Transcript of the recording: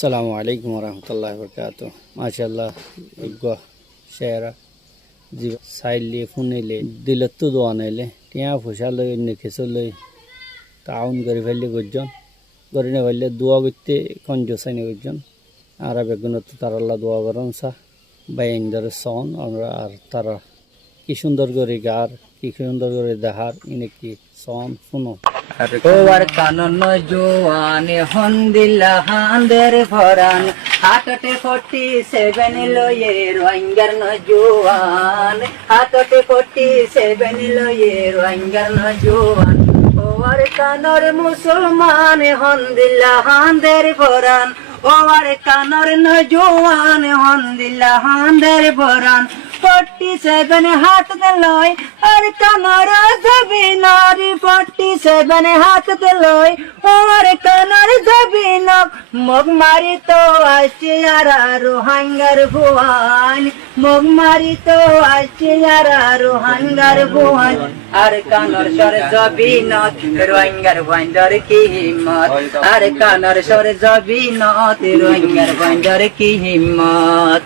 আসসালামু আলাইকুম রহমতুল্লাহ বরকাত মাশাল্লাহ শেরা জি সাইলে ফুনেলে দিলে তো দোয়া নাইলে টিয়া ফুসা লই অন্য কিছু লই তাউন করে ফেললে গজন করে না ফেললে দোয়া করতে কঞ্জসাইনে গজন আর বেগুন তো তার আল্লাহ দোয়া করেন সা বাইন ধরে সন আমরা আর তারা কি সুন্দর করে গার কি সুন্দর করে দেহার ইনে কি সন শুনো ওর কানন জোয়ান হন্দিলা হাঁদের ভরান হাতটে 47 লয়ে রোহিঙ্গার জোয়ান হাতটে 47 লয়ে রোহিঙ্গার জোয়ান ওর কানর মুসলমান হন্দিলা হাঁদের ভরান ওর কানর জোয়ান হন্দিলা হাঁদের ভরান 47 হাত লয় আর কানর জবিনারি 47 হাত লয় আর কানর জবিনক মগ মারি তো আসছে আর রোহিঙ্গার ভুয়ান মগ মারি তো আসছে আর রোহিঙ্গার ভুয়ান আর কানর সর জবিনত রোহিঙ্গার ভাইন্ডার কি হিম্মত আর কানর সর জবিনত রোহিঙ্গার ভাইন্ডার কি হিম্মত।